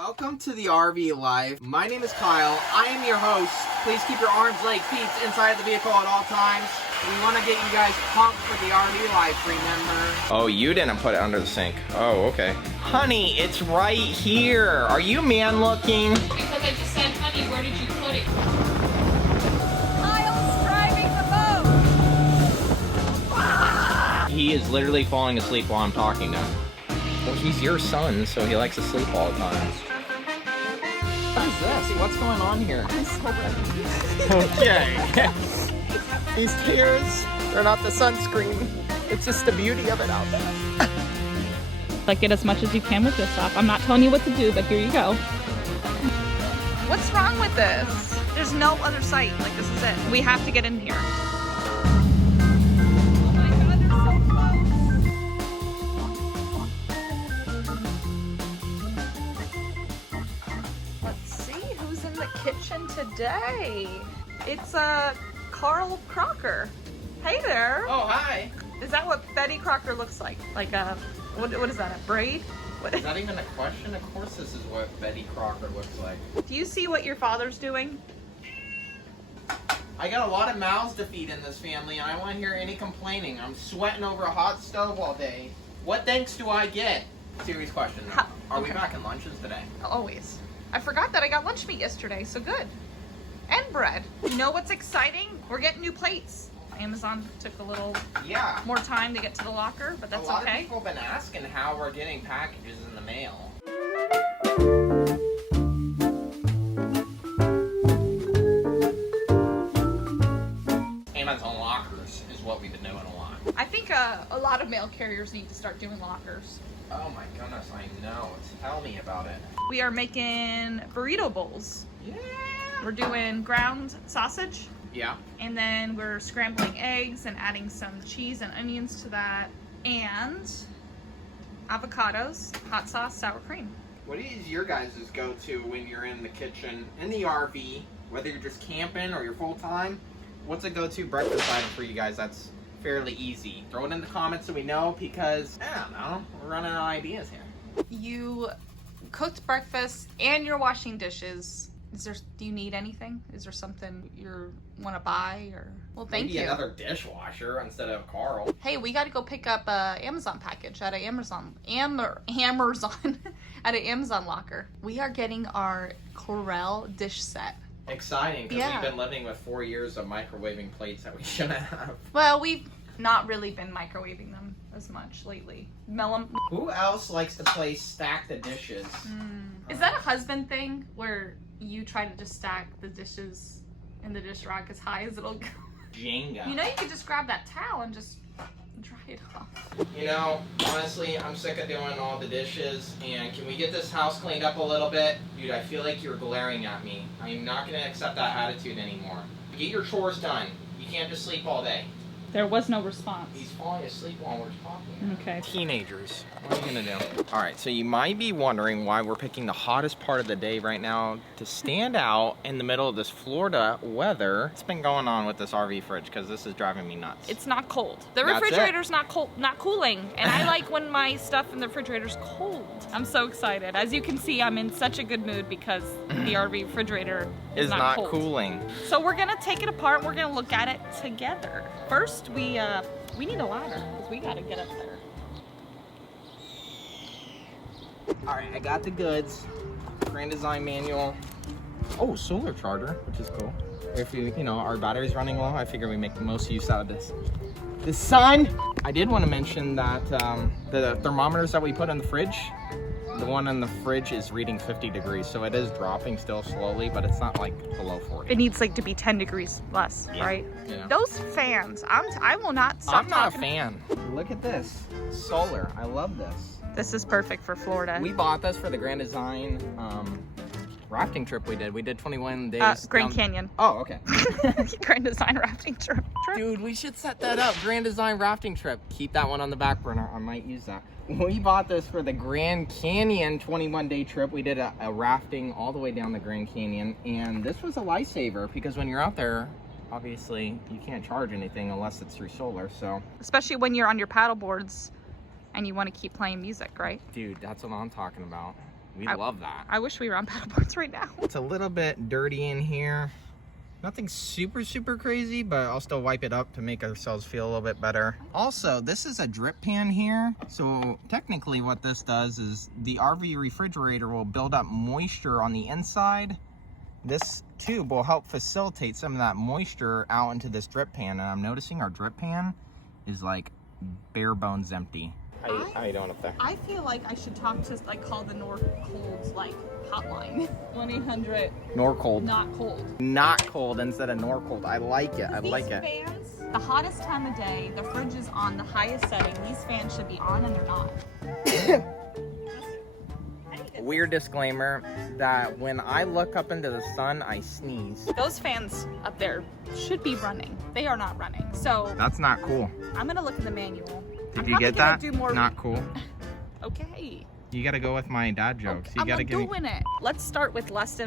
Welcome to the RV Life. My name is Kyle. I am your host. Please keep your arms, legs, feet inside the vehicle at all times. We want to get you guys pumped for the RV Life, remember? Oh, you didn't put it under the sink. Oh, okay. Honey, it's right here. Are you man looking? Because I just said, honey, where did you put it? Kyle's driving the boat! He is literally falling asleep while I'm talking now. Well, he's your son, so he likes to sleep all the time. What is this? What's going on here? I'm so ready. Okay. These tears, they're not the sunscreen. It's just the beauty of it out there. Like, get as much as you can with this stuff. I'm not telling you what to do, but here you go. What's wrong with this? There's no other site. Like, this is it. We have to get in here. Oh my god, they're so close. Let's see who's in the kitchen today. It's Carl Crocker. Hey there. Oh, hi. Is that what Betty Crocker looks like? Like a, what is that, a braid? What? Is that even a question? Of course this is what Betty Crocker looks like. Do you see what your father's doing? I got a lot of mouths to feed in this family, and I don't want to hear any complaining. I'm sweating over a hot stove all day. What thanks do I get? Serious question. Though. Are we Okay. back in lunches today? Always. I forgot that I got lunch meat yesterday, so good. And bread. You know what's exciting? We're getting new plates. Amazon took a little Yeah. more time to get to the locker, but that's a lot okay. of people have been asking how we're getting packages in the mail. Amazon lockers is what we've been doing a lot. I think a lot of mail carriers need to start doing lockers. Oh my goodness, I know. Tell me about it. We are making burrito bowls. Yeah. We're doing ground sausage, Yeah. and then we're scrambling eggs and adding some cheese and onions to that, and avocados, hot sauce, sour cream. What is your guys' go-to when you're in the kitchen, in the RV, whether you're just camping or you're full-time? What's a go-to breakfast item for you guys that's fairly easy? Throw it in the comments so we know, because, I don't know, we're running out of ideas here. You cooked breakfast and you're washing dishes. Do you need anything? Is there something you want to buy or? Well, thank Maybe you. another dishwasher instead of Carl. Hey, we got to go pick up a Amazon package at a Amazon at an Amazon locker. We are getting our Corel dish set. Exciting, because Yeah. we've been living with 4 years of microwaving plates that we shouldn't have. Well, we've not really been microwaving them as much lately. Who else likes to play stack the dishes? Is that a husband thing where you try to just stack the dishes in the dish rack as high as it'll go? Jenga. You know, you could just grab that towel and just dry it off. You know, honestly, I'm sick of doing all the dishes, and can we get this house cleaned up a little bit? Dude, I feel like you're glaring at me. I'm not going to accept that attitude anymore. Get your chores done. You can't just sleep all day. There was no response. He's falling asleep while we're talking. Okay. Teenagers, what are you gonna do? All right, so you might be wondering why we're picking the hottest part of the day right now to stand out in the middle of this Florida weather. What's been going on with this RV fridge? Because this is driving me nuts. It's not cold. The That's refrigerator's not cold, not cooling, and I like when my stuff in the refrigerator's cold. I'm so excited. As you can see, I'm in such a good mood because the RV refrigerator is It's not cold. cooling. So we're gonna take it apart. And we're gonna look at it together. First, we need a ladder because we gotta get up there. All right, I got the goods. Grand Design manual. Oh, solar charger, which is cool. If our battery's running low, I figure we make the most use out of this. The sun! I did want to mention that the thermometers that we put in the fridge, the one in the fridge is reading 50 degrees, so it is dropping still slowly, but it's not like below 40. It needs like to be 10 degrees less, Yeah. right? Yeah. Those fans, I will not stop I'm not a talking. fan. Look at this. Solar. I love this. This is perfect for Florida. We bought this for the Grand Design rafting trip we did. We did 21 days. Grand down- Canyon. Oh, okay. Grand Design rafting trip. Dude, we should set that up. Grand Design rafting trip. Keep that one on the back burner. I might use that. We bought this for the Grand Canyon 21-day trip. We did a rafting all the way down the Grand Canyon, and this was a lifesaver because when you're out there, obviously you can't charge anything unless it's through solar. So, Especially when you're on your paddle boards and you want to keep playing music, right? dude, that's what I'm talking about. We love that. I wish we were on paddleboards right now. It's a little bit dirty in here. Nothing super crazy, but I'll still wipe it up to make ourselves feel a little bit better. Also, this is a drip pan here. So technically what this does is the RV refrigerator will build up moisture on the inside. This tube will help facilitate some of that moisture out into this drip pan. And I'm noticing our drip pan is like bare bones empty. How you doing up there? I feel like I should call the North Cold's hotline. 1-800 Norcold. not cold. Not cold instead of Norcold. I like it. I like it. These fans, the hottest time of day, the fridge is on the highest setting. These fans should be on and they're not. Weird disclaimer that when I look up into the sun, I sneeze. Those fans up there should be running. They are not running. So That's not cool. I'm gonna look in the manual. Did I'm you get that? do more Not cool. Okay. You gotta go with my dad jokes. You I'm gotta not give me. doing it. Let's start with less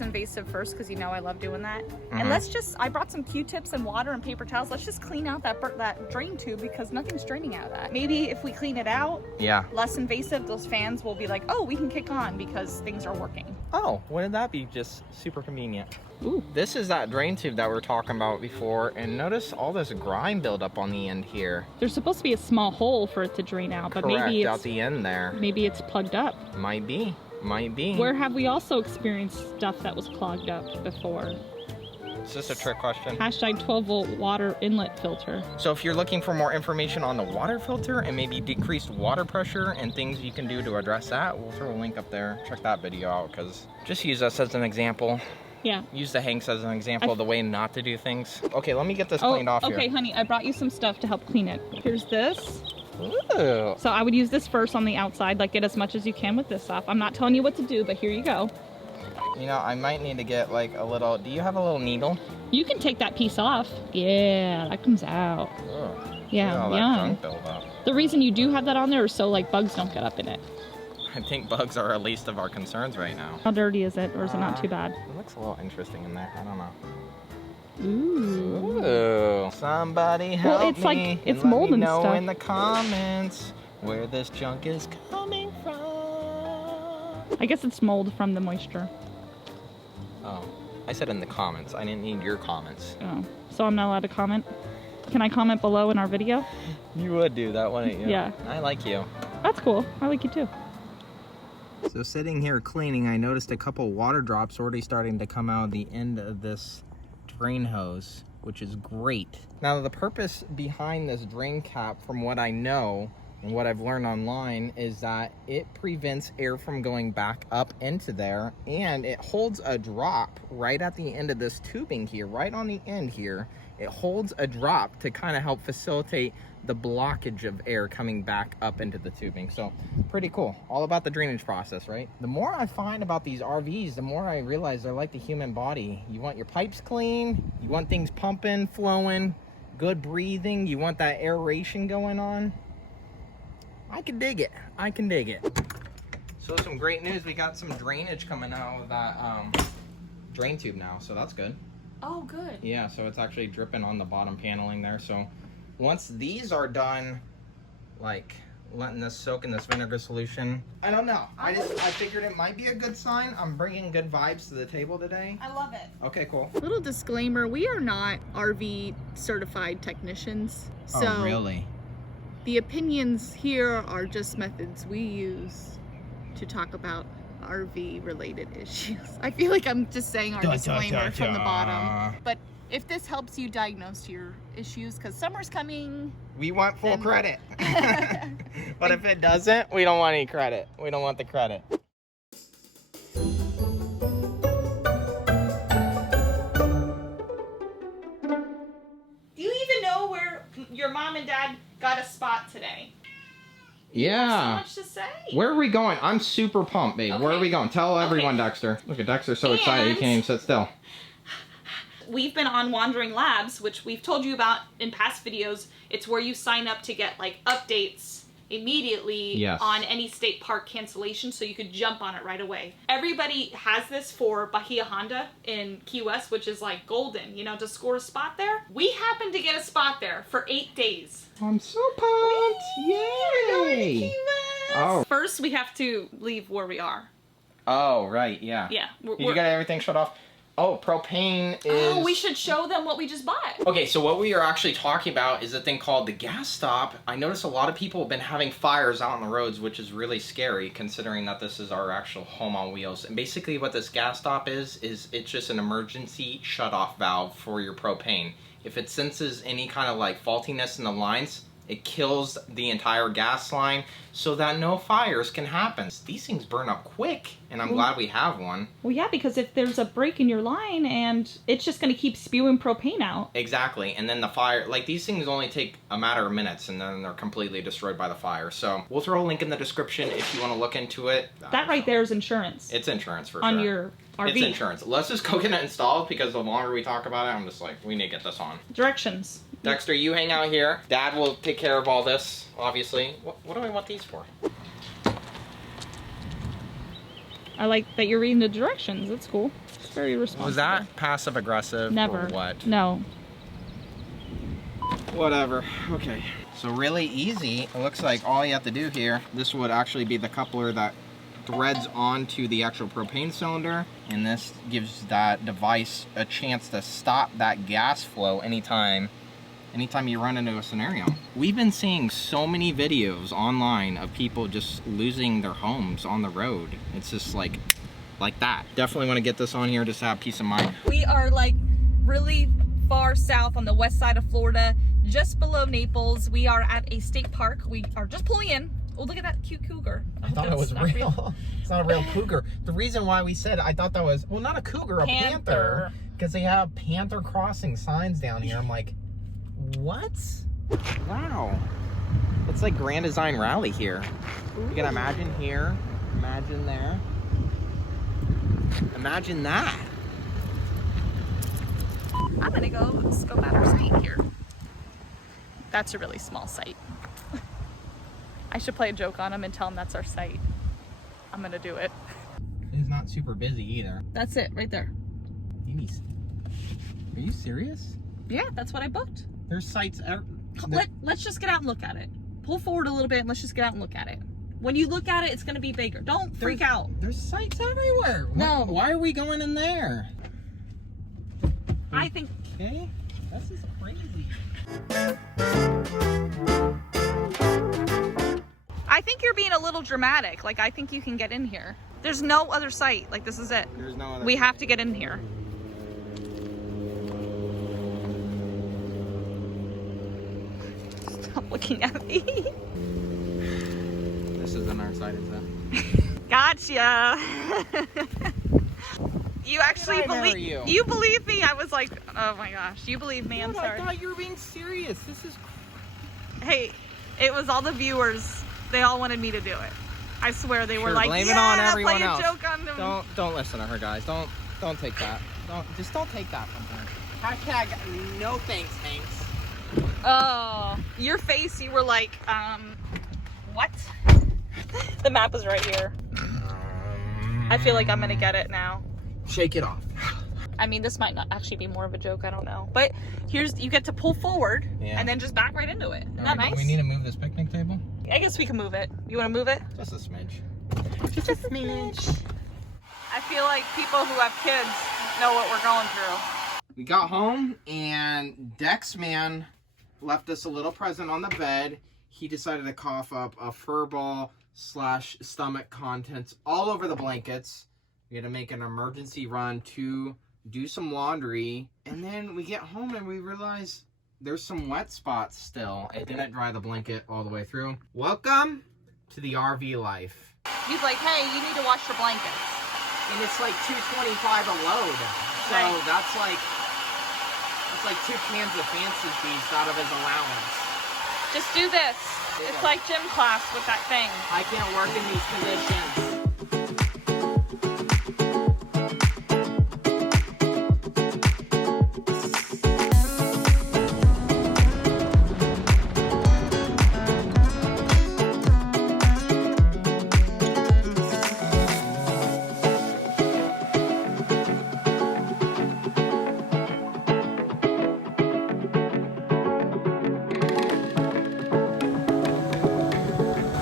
invasive first, because you know I love doing that. And I brought some Q-tips and water and paper towels. Let's just clean out that drain tube, because nothing's draining out of that. Maybe if we clean it out, Yeah. less invasive, those fans will be like, oh, we can kick on because things are working. Oh, wouldn't that be just super convenient? Ooh. This is that drain tube that we were talking about before, and notice all this grime buildup on the end here. There's supposed to be a small hole for it to drain out, but Correct, maybe out it's the end there. maybe it's plugged up. Might be. Where have we also experienced stuff that was clogged up before? It's just a trick question. Hashtag 12-volt water inlet filter. So if you're looking for more information on the water filter and maybe decreased water pressure and things you can do to address that, we'll throw a link up there. Check that video out, because just use us as an example. Yeah. Use the Hanks as an example of the way not to do things. Okay, let me get this cleaned off okay, here. honey, I brought you some stuff to help clean it. Here's this. Ooh. So I would use this first on the outside, like get as much as you can with this off. I'm not telling you what to do, but here you go. You know, I might need to get like a little, do you have a little needle? You can take that piece off. Yeah, that comes out. Ugh. Yeah, All that yeah. junk buildup. The reason you do have that on there is so like bugs don't get up in it. I think bugs are at least of our concerns right now. How dirty is it, or is it not too bad? It looks a little interesting in there. I don't know. Ooh. Ooh. Somebody help Well, it's like- me. it's and mold let me and know stuff. in the comments where this junk is coming from. I guess it's mold from the moisture. Oh, I said in the comments. I didn't need your comments. Oh, so I'm not allowed to comment? Can I comment below in our video? You would do that, wouldn't you? Yeah. I like you. That's cool. I like you too. So sitting here cleaning, I noticed a couple water drops already starting to come out of the end of this drain hose, which is great. Now the purpose behind this drain cap, from what I know and what I've learned online, is that it prevents air from going back up into there, and it holds a drop right at the end of this tubing here, right on the end here. It holds a drop to kind of help facilitate the blockage of air coming back up into the tubing. So pretty cool. All about the drainage process, right? The more I find about these RVs, the more I realize they're like the human body. You want your pipes clean, you want things pumping, flowing, good breathing, you want that aeration going on. I can dig it. I can dig it. So some great news. We got some drainage coming out of that drain tube now, so that's good. Oh, good. Yeah, so it's actually dripping on the bottom paneling there. So once these are done, like letting this soak in this vinegar solution, I don't know. I figured it might be a good sign. I'm bringing good vibes to the table today. I love it. Okay, cool. Little disclaimer, we are not RV certified technicians. So Oh, really? the opinions here are just methods we use to talk about RV related issues. I feel like I'm just saying our disclaimer from the bottom. But if this helps you diagnose your issues, because summer's coming. We want full Then- credit. But if it doesn't, we don't want any credit. We don't want the credit. Do you even know where your mom and dad got a spot today? Yeah. So much to say. Where are we going? I'm super pumped, babe. Where are Okay. we going? Tell everyone, Okay. Dexter. Look at Dexter, so excited he And- can't even sit still. We've been on Wandering Labs, which we've told you about in past videos. It's where you sign up to get like updates immediately Yes. on any state park cancellation, so you could jump on it right away. Everybody has this for Bahia Honda in Key West, which is like golden, you know, to score a spot there. We happened to get a spot there for 8 days. I'm so pumped! Yay! Oh. First, we have to leave where we are. Oh, right, yeah. Yeah. You got everything shut off? Oh, propane is... Oh, we should show them what we just bought. Okay, so what we are actually talking about is a thing called the gas stop. I notice a lot of people have been having fires out on the roads, which is really scary considering that this is our actual home on wheels. And basically what this gas stop is it's just an emergency shut-off valve for your propane. If it senses any kind of like faultiness in the lines, it kills the entire gas line so that no fires can happen. These things burn up quick, and I'm glad we have one. Well, yeah, because if there's a break in your line and it's just going to keep spewing propane out. Exactly, and then the fire, like these things only take a matter of minutes and then they're completely destroyed by the fire. So we'll throw a link in the description if you want to look into it. That right there is insurance. It's insurance for on sure. your RV. It's insurance. Let's just go get it installed because the longer we talk about it, I'm just like, we need to get this on. Directions. Dexter, you hang out here. Dad will take care of all this, obviously. What do I want these for? I like that you're reading the directions. That's cool. It's very responsible. Was that passive aggressive? Never. Or what? No. Whatever. Okay. So really easy. It looks like all you have to do here, this would actually be the coupler that threads onto the actual propane cylinder, and this gives that device a chance to stop that gas flow anytime you run into a scenario. We've been seeing so many videos online of people just losing their homes on the road. It's just like that. Definitely want to get this on here just to have peace of mind. We are like really far south on the west side of Florida, just below Naples. We are at a state park. We are just pulling in. Oh, look at that cute cougar. I thought it was real. It's not a real cougar. The reason why we said I thought that was, well, not a cougar, a panther. Because they have Panther Crossing signs down here. I'm like, what? Wow. It's like Grand Design Rally here. You can imagine here, imagine there. Imagine that. I'm gonna go scope out our site here. That's a really small site. I should play a joke on him and tell him that's our site. I'm gonna do it. It's not super busy either. That's it, right there. Are you serious? Yeah, that's what I booked. There's sites Let's just get out and look at it. Pull forward a little bit and let's just get out and look at it. When you look at it, it's gonna be bigger. Don't freak out. There's sites everywhere. No. Why are we going in there? I think... Okay, this is crazy. I think you're being a little dramatic. Like, I think you can get in here. There's no other site. Like, this is it. There's no other. We have to get in here. Stop looking at me. This isn't our site, is it? Gotcha. You actually marry believe you? believe me. I was like, oh my gosh, you believe me. I'm Dude, sorry. I thought you were being serious. This is. Hey, it was all the viewers. They all wanted me to do it. I swear they were Sure, like, blame it yeah, on everyone play a else. joke on them. Don't listen to her, guys. Don't take that. Don't take that from her. Hashtag no thanks, Hanks. Oh, your face, you were like, what? The map is right here. I feel like I'm gonna get it now. Shake it off. I mean, this might not actually be more of a joke, I don't know. But you get to pull forward and then just back right into it. Isn't that nice? Do we need to move this picnic table? I guess we can move it. You wanna move it? Just a smidge. Just a smidge. I feel like people who have kids know what we're going through. We got home and Dex man left us a little present on the bed. He decided to cough up a fur ball / stomach contents all over the blankets. We had to make an emergency run to do some laundry, and then we get home and we realize there's some wet spots still. It didn't dry the blanket all the way through. Welcome to the RV life. He's like, hey, you need to wash your blankets. And it's like $2.25 a load. So Right. that's like 2 cans of Fancy Feast out of his allowance. Just do this. It's like gym class with that thing. I can't work in these conditions.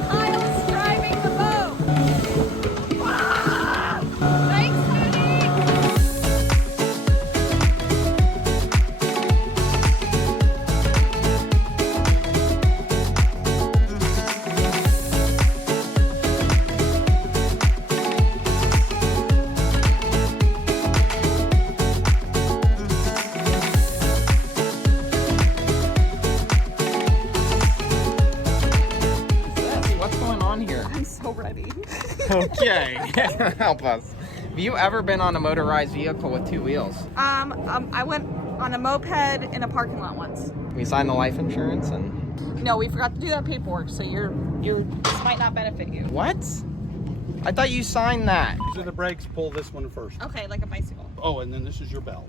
I was driving the boat. Okay. Help us. Have you ever been on a motorized vehicle with 2 wheels? I went on a moped in a parking lot once. We signed the life insurance and... No, we forgot to do that paperwork, so this might not benefit you. What? I thought you signed that. These are the brakes. Pull this one first. Okay, like a bicycle. Oh, and then this is your bell.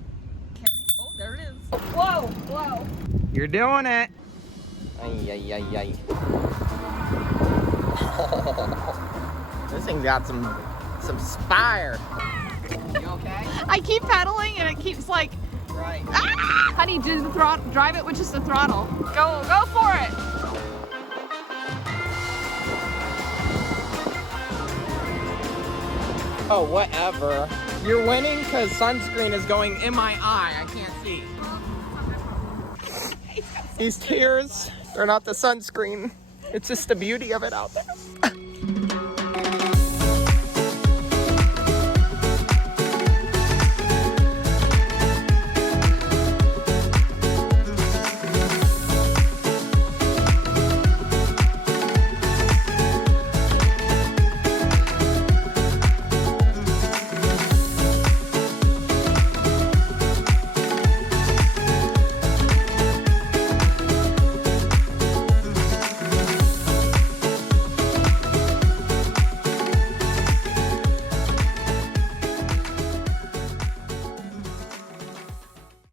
Oh, there it is. Whoa, whoa. You're doing it. Ay, ay, ay, ay. This thing's got some fire. You okay? I keep pedaling and it keeps like, Right. ah! Honey, drive it with just the throttle. Go for it. Oh, whatever. You're winning because sunscreen is going in my eye. I can't see. These tears, they're not the sunscreen. It's just the beauty of it out there.